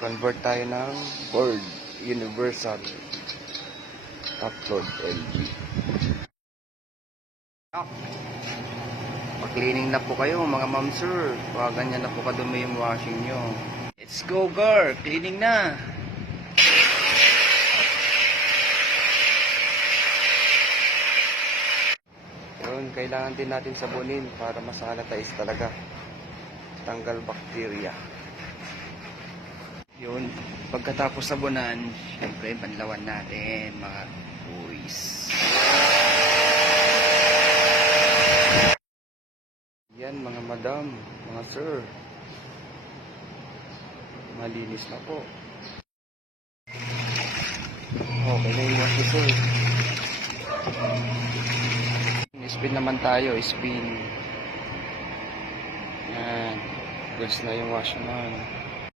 Convert tayo ng Ford Universal Top Load LG. Pag-cleaning na po kayo mga ma'am sir. Baka ganyan na po kadumi yung washing nyo. Let's go girl! Cleaning na! Yun, kailangan din natin sabunin para masanitize talaga. Tanggal bakterya. Yun, pagkatapos sabunan, syempre banlawan natin mga boys. Yan mga madam, mga sir. Malinis na po. Okay na yung wash sir. Spin naman tayo, spin. Yan. Goods na yung wash naman.